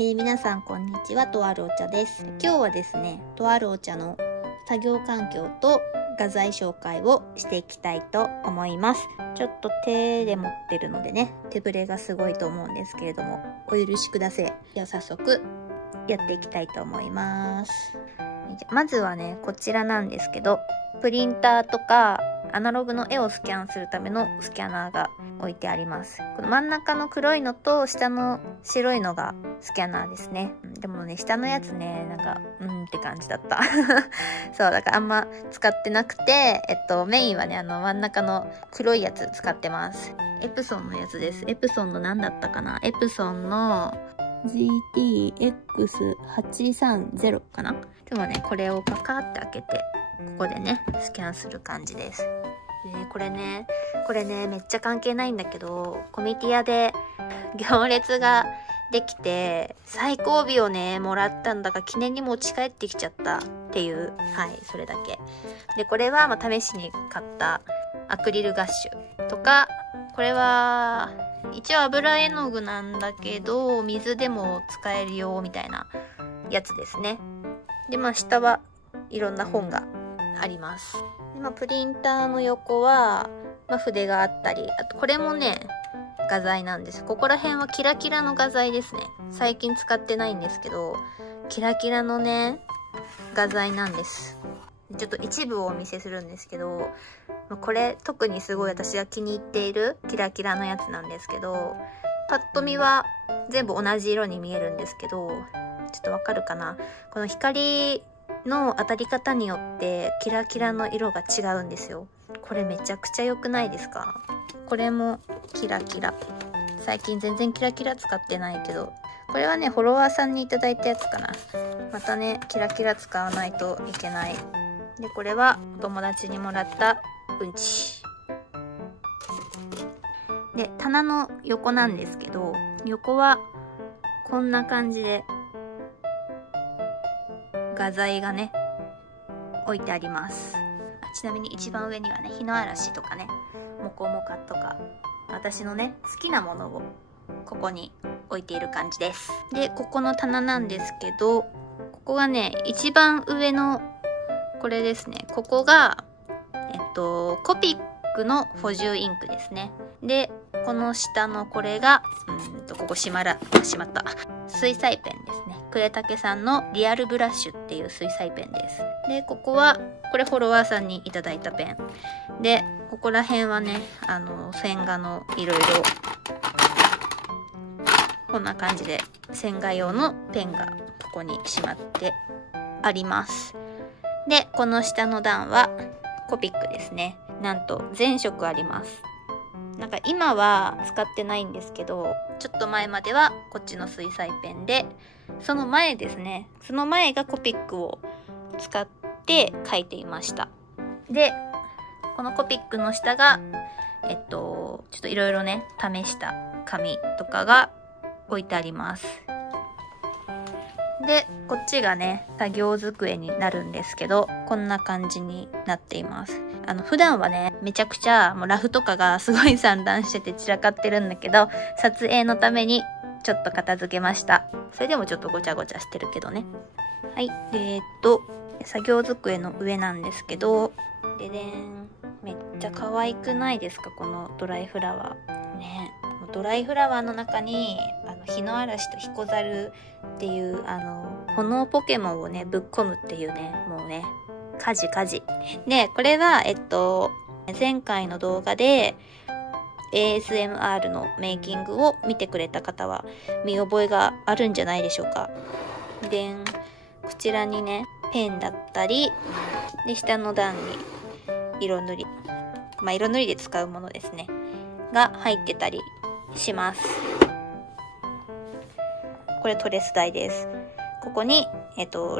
皆さんこんにちは。とあるお茶です。今日はですね、とあるお茶の作業環境と画材紹介をしていきたいと思います。ちょっと手で持ってるのでね、手ぶれがすごいと思うんですけれども、お許しください。では早速やっていきたいと思います。まずはね、こちらなんですけど、プリンターとかアナログの絵をスキャンするためのスキャナーが置いてあります。この真ん中の黒いのと下の白いのがスキャナーですね。でもね、下のやつね、なんかって感じだったそうだからあんま使ってなくて、メインはね、真ん中の黒いやつ使ってます。エプソンのやつです。エプソンの何だったかな、エプソンの GTX830 かな。でもね、これをパカーって開けて、ここでね、スキャンする感じです。これね、めっちゃ関係ないんだけど、コミティアで行列ができて、最後尾をね、もらったんだが記念に持ち帰ってきちゃったっていう、はい、それだけ。で、これは試しに買ったアクリルガッシュとか、これは一応油絵の具なんだけど、水でも使えるよみたいなやつですね。で、下はいろんな本があります。で、プリンターの横は、筆があったり、あとこれもね、画材なんです。ここら辺はキラキラの画材ですね。最近使ってないんですけど、キラキラのね、画材なんです。ちょっと一部をお見せするんですけど、これ特にすごい私が気に入っているキラキラのやつなんですけど、パッと見は全部同じ色に見えるんですけど、ちょっとわかるかな？この光の当たり方によってキラキラの色が違うんですよ。これめちゃくちゃ良くないですか？これもキラキラ。最近全然キラキラ使ってないけど、これはね、フォロワーさんにいただいたやつかな。またね、キラキラ使わないといけない。で、これはお友達にもらったうんち。で、棚の横なんですけど、横はこんな感じで画材がね、置いてあります。ちなみに一番上にはね、日の嵐とかね、モコモカとか、私のね、好きなものをここに置いている感じです。で、ここの棚なんですけど、ここがね、一番上のこれですね。ここが、コピックの補充インクですね。で、この下のこれが、ここしまった。水彩ペンですね。呉竹さんのリアルブラッシュっていう水彩ペンです。で、ここは、これフォロワーさんにいただいたペン。で、ここら辺はね、線画のいろいろ、こんな感じで線画用のペンがここにしまってあります。で、この下の段はコピックですね。なんと全色あります。なんか今は使ってないんですけど、ちょっと前まではこっちの水彩ペンで、その前ですね。その前がコピックを使って書いていました。で、このコピックの下が、ちょっといろいろね、試した紙とかが置いてあります。で、こっちがね、作業机になるんですけど、こんな感じになっています。普段はね、めちゃくちゃもうラフとかがすごい散乱してて散らかってるんだけど、撮影のためにちょっと片付けました。それでもちょっとごちゃごちゃしてるけどね。はい。作業机の上なんですけど、ででん。めっちゃ可愛くないですか、このドライフラワー。ね。ドライフラワーの中に、日の嵐とヒコザルっていう、炎ポケモンをね、ぶっ込むっていうね、もうね、家事。で、これは、前回の動画で、ASMR のメイキングを見てくれた方は、見覚えがあるんじゃないでしょうか。で、こちらにね、ペンだったり、で、下の段に、色塗り。色塗りで使うものですね。が入ってたりします。これトレス台です。ここに、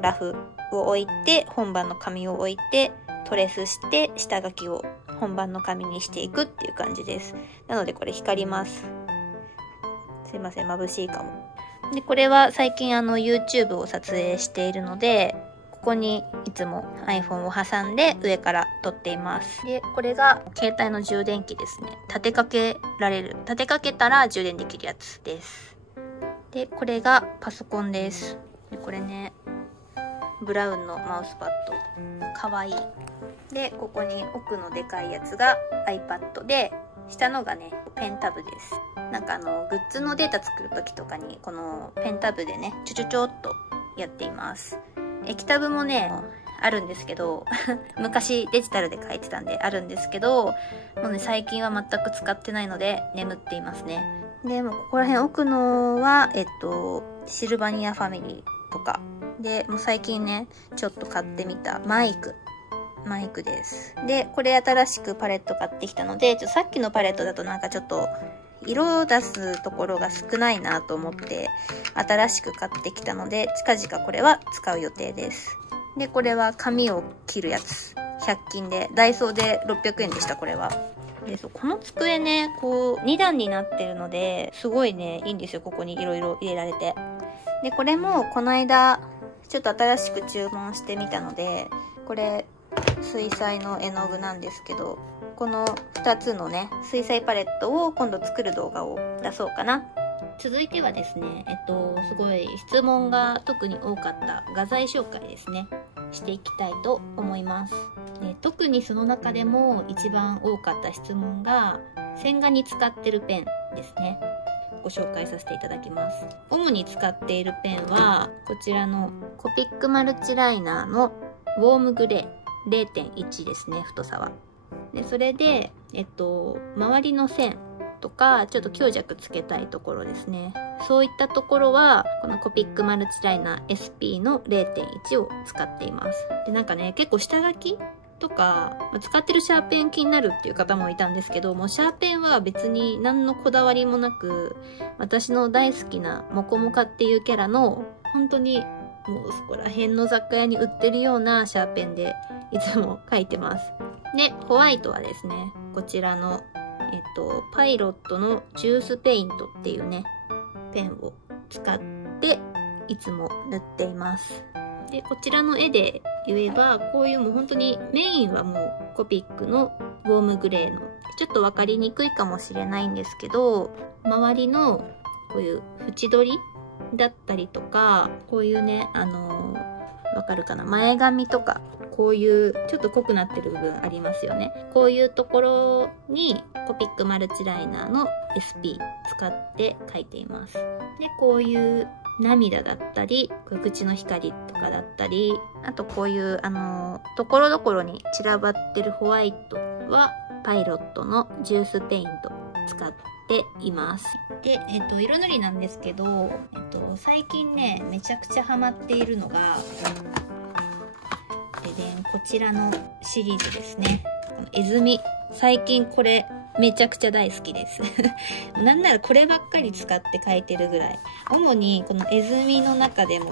ラフを置いて、本番の紙を置いて、トレスして、下書きを本番の紙にしていくっていう感じです。なのでこれ光ります。すいません、眩しいかも。で、これは最近YouTube を撮影しているので、ここにいつも iPhone を挟んで上から撮っています。で、これが携帯の充電器ですね。立てかけたら充電できるやつです。で、これがパソコンです。でこれね、ブラウンのマウスパッド。かわいい。で、ここに奥のでかいやつが iPad で、下のがね、ペンタブです。なんかグッズのデータ作るときとかに、このペンタブでね、ちょっとやっています。液タブもね、あるんですけど、昔デジタルで書いてたんであるんですけど、もうね、最近は全く使ってないので眠っていますね。で、もうここら辺奥のは、シルバニアファミリーとか。で、もう最近ね、ちょっと買ってみたマイクです。で、これ新しくパレット買ってきたので、さっきのパレットだとなんかちょっと色を出すところが少ないなと思って新しく買ってきたので、近々これは使う予定です。で、これは紙を切るやつ。100均で、ダイソーで600円でした、これは。で、この机ね、こう2段になってるので、すごいね、いいんですよ、ここにいろいろ入れられて。で、これもこの間、ちょっと新しく注文してみたので、これ、水彩の絵の具なんですけど、この2つのね、水彩パレットを今度作る動画を出そうかな。続いてはですね、すごい質問が特に多かった画材紹介ですね。していきたいと思います。で、特にその中でも一番多かった質問が、線画に使ってるペンですね。ご紹介させていただきます。主に使っているペンは、こちらのコピックマルチライナーのウォームグレー 0.1 ですね、太さは。で、それで、周りの線とか、ちょっと強弱つけたいところですね。そういったところは、このコピックマルチライナー SP の 0.1 を使っています。で、なんかね、結構下書きとか、使ってるシャーペン気になるっていう方もいたんですけど、もうシャーペンは別に何のこだわりもなく、私の大好きなモコモカっていうキャラの、本当にもうそこら辺の雑貨屋に売ってるようなシャーペンでいつも描いてます。で、ホワイトはですね、こちらの、パイロットのジュースペイントっていうね、ペンを使っていつも塗っています。で、こちらの絵で言えば、こういうもう本当にメインはもうコピックのウォームグレーの、ちょっとわかりにくいかもしれないんですけど、周りのこういう縁取りだったりとか、こういうね、わかるかな、前髪とか、こういうちょっと濃くなってる部分ありますよね。こういうところにコピックマルチライナーの SP 使って描いています。で、こういう涙だったり、口の光とかだったり、あとこういうところどころに散らばってるホワイトはパイロットのジュースペイント使っています。で、色塗りなんですけど、最近ね、めちゃくちゃハマっているのが、こちらのシリーズですね。この絵積み。最近これめちゃくちゃ大好きです。なんならこればっかり使って描いてるぐらい。主にこの絵積みの中でも、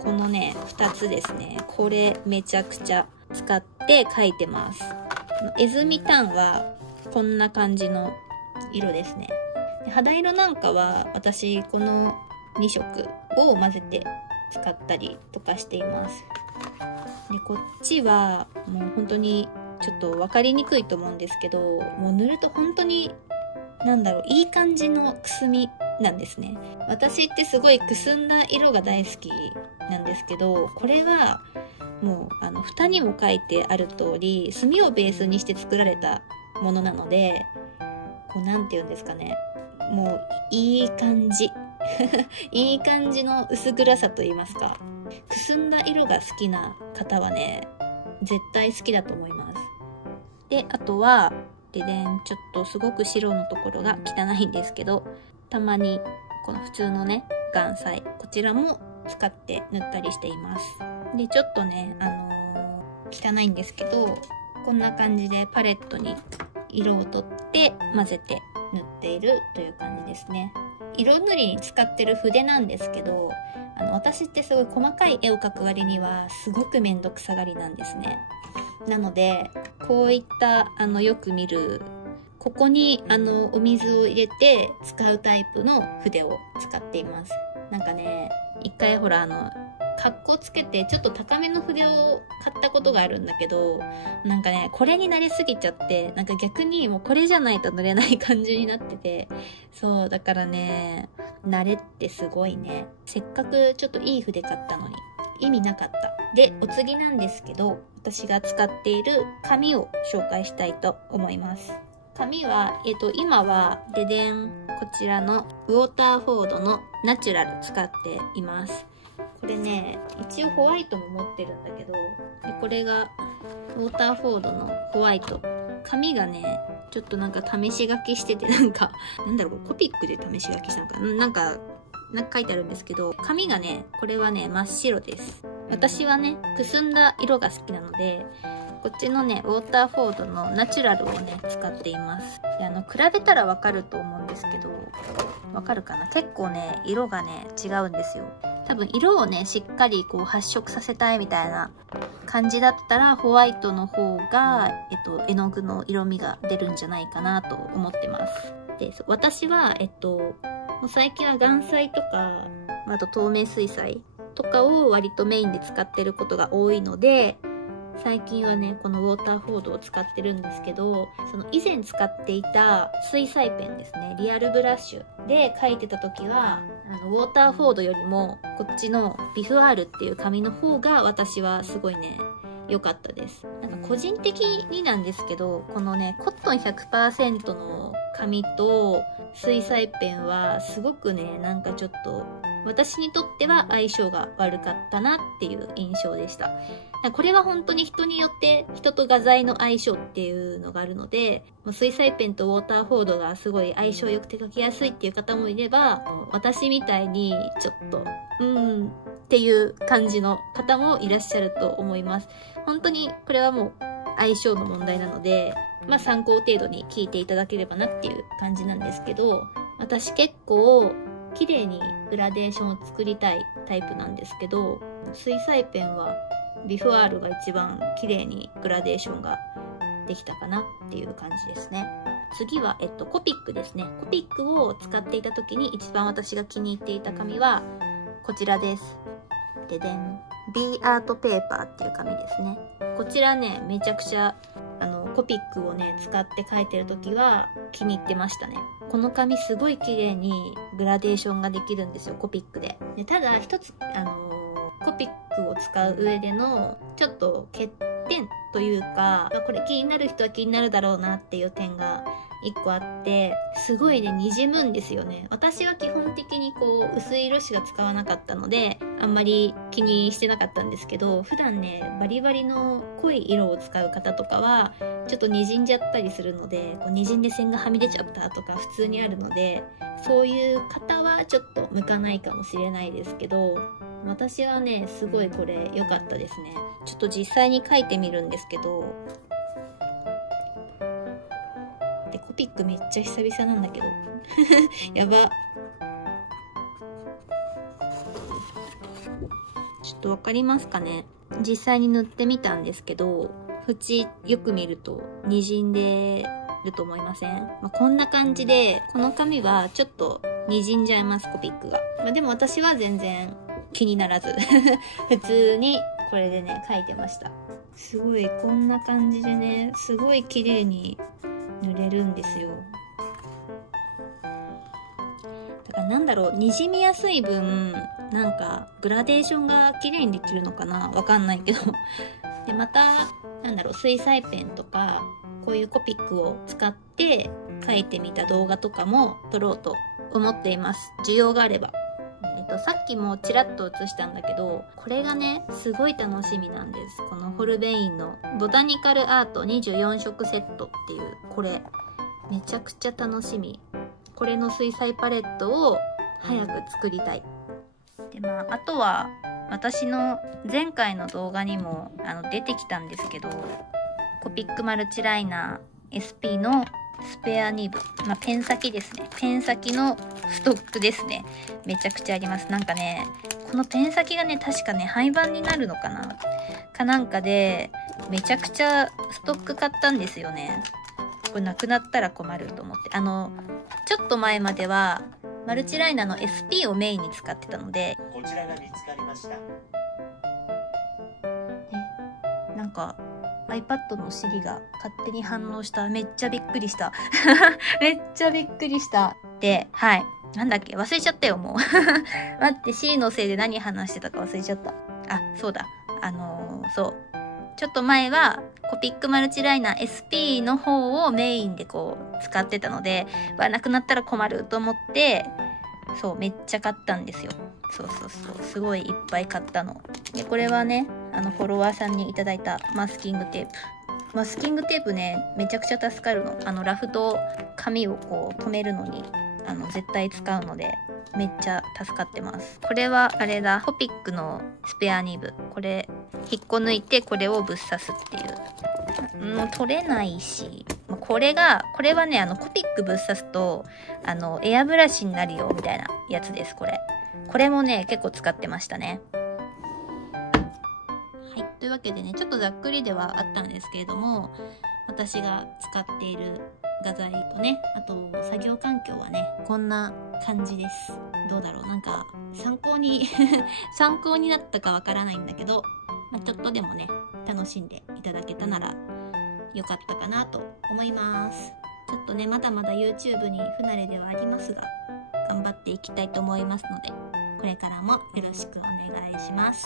このね、2つですね。これめちゃくちゃ使って描いてます。この絵積みタンはこんな感じの色ですね。で、肌色なんかは私この2色を混ぜて使ったりとかしています。で、こっちはもう本当にちょっと分かりにくいと思うんですけど、もう塗ると本当にいい感じのくすみなんですね。私ってすごいくすんだ色が大好きなんですけど、これはもう蓋にも書いてある通り、墨をベースにして作られたものなので、こうなんて言うんですかね、もういい感じいい感じの薄暗さと言いますか、くすんだ色が好きな方はね、絶対好きだと思います。で、あとはちょっとすごく白のところが汚いんですけど、たまにこの普通のね、岩彩、こちらも使って塗ったりしています。で、ちょっとね、汚いんですけど、こんな感じでパレットに色を取って混ぜて塗っているという感じですね。色塗りに使ってる筆なんですけど、私ってすごい細かい絵を描く割にはすごくめんどくさがりなんですね。なので、こういったよく見る、ここにお水を入れて使うタイプの筆を使っています。なんかね、一回ほらカッコつけてちょっと高めの筆を買ったことがあるんだけど、なんかね、これになりすぎちゃって、逆にもうこれじゃないと塗れない感じになってて、そう、だからね、慣れってすごいね。せっかくちょっといい筆買ったのに意味なかった。で、お次なんですけど、私が使っている紙を紹介したいと思います。紙は、今はででん、こちらのウォーターフォードのナチュラル使っています。これね、一応ホワイトも持ってるんだけど、でこれがウォーターフォードのホワイト。紙がね、ちょっとなんか試し書きしてて、なんだろう、コピックで試し書きしたのかな、なんか書いてあるんですけど、紙がね、これはね、真っ白です。私はね、くすんだ色が好きなので、こっちのね、ウォーターフォードのナチュラルをね、使っています。で、比べたらわかると思うんですけど、わかるかな？結構ね、色がね、違うんですよ。多分色をね、しっかりこう発色させたいみたいな感じだったら、ホワイトの方が、絵の具の色味が出るんじゃないかなと思ってます。で、私は、もう最近は岩彩とか、あと透明水彩とかを割とメインで使ってることが多いので、最近はね、このウォーターフォードを使ってるんですけど、その以前使っていた水彩ペンですね、リアルブラッシュで描いてた時は、ウォーターフォードよりもこっちのビフアールっていう紙の方が私はすごいね、良かったです。なんか個人的になんですけど、このね、コットン 100% の紙と水彩ペンはすごくね、なんかちょっと私にとっては相性が悪かったなっていう印象でした。これは本当に人によって人と画材の相性っていうのがあるので、水彩ペンとウォーターフォードがすごい相性良くて描きやすいっていう方もいれば、私みたいにちょっとっていう感じの方もいらっしゃると思います。本当にこれはもう相性の問題なので、参考程度に聞いていただければなっていう感じなんですけど、私結構綺麗にグラデーションを作りたいタイプなんですけど、水彩ペンはビフアールが一番綺麗にグラデーションができたかなっていう感じですね。次は、コピックですね。コピックを使っていた時に一番私が気に入っていた紙はこちらです。ででん。B アートペーパーっていう紙ですね。こちらね、めちゃくちゃコピックをね、使って描いてる時は気に入ってましたね。この紙すごい綺麗にグラデーションができるんですよ、コピックで。ただ一つ、コピックを使う上でのちょっと欠点というか、これ気になる人は気になるだろうなっていう点が一個あって、すごいね、滲むんですよね。私は基本的にこう薄い色しか使わなかったのであんまり気にしてなかったんですけど、普段ね、バリバリの濃い色を使う方とかはちょっと滲んじゃったりするので、こう滲んで線がはみ出ちゃったとか普通にあるので、そういう方はちょっと向かないかもしれないですけど、私はね、すごいこれ良かったですね。ちょっと実際に書いてみるんですけど、でコピックめっちゃ久々なんだけどやば。ちょっとわかりますかね。実際に塗ってみたんですけど、縁よく見ると滲んでると思いません？こんな感じで、この紙はちょっと滲んじゃいます、コピックが。でも私は全然気にならず普通にこれでね、書いてました。すごいこんな感じでね、すごい綺麗に塗れるんですよ。だからなんだろう、滲みやすい分なんかグラデーションが綺麗にできるのかな、わかんないけどでまたなんだろう、水彩ペンとかこういうコピックを使って描いてみた動画とかも撮ろうと思っています。需要があれば。さっきもちらっと映したんだけど、これがね、すごい楽しみなんです。このホルベインのボタニカルアート24色セットっていう、これめちゃくちゃ楽しみ。これの水彩パレットを早く作りたい。であとは私の前回の動画にも出てきたんですけど、コピックマルチライナー SP のスペアニブ、ペン先ですね。ペン先のストックですね。めちゃくちゃあります。なんかね、このペン先がね、確かね、廃盤になるのかななんかで、めちゃくちゃストック買ったんですよね。これなくなったら困ると思って。ちょっと前までは、マルチライナーの SP をメインに使ってたので、こちらが見つかりました。なんか、iPad のSiri が勝手に反応した。めっちゃびっくりした。めっちゃびっくりした。で、はい。なんだっけ忘れちゃったよ、もう。待って、C のせいで何話してたか忘れちゃった。あ、そうだ。そう。ちょっと前は、コピックマルチライナー SP の方をメインでこう、使ってたので、なくなったら困ると思って、そう、めっちゃ買ったんですよ。そう。すごいいっぱい買ったの。で、これはね、フォロワーさんにいただいたマスキングテープ。マスキングテープね、めちゃくちゃ助かるの。ラフと紙をこう、留めるのに、絶対使うので、めっちゃ助かってます。これは、あれだ、コピックのスペアニブ。これ、引っこ抜いて、これをぶっ刺すっていう。もう取れないし、これはね、コピックぶっ刺すと、エアブラシになるよ、みたいなやつです、これ。これもね、結構使ってましたね。はい。というわけでね、ちょっとざっくりではあったんですけれども、私が使っている画材とね、あと作業環境はね、こんな感じです。どうだろう、なんか参考に参考になったかわからないんだけど、ちょっとでもね、楽しんでいただけたならよかったかなと思います。ちょっとね、まだまだ YouTube に不慣れではありますが、頑張っていきたいと思いますので、これからもよろしくお願いします。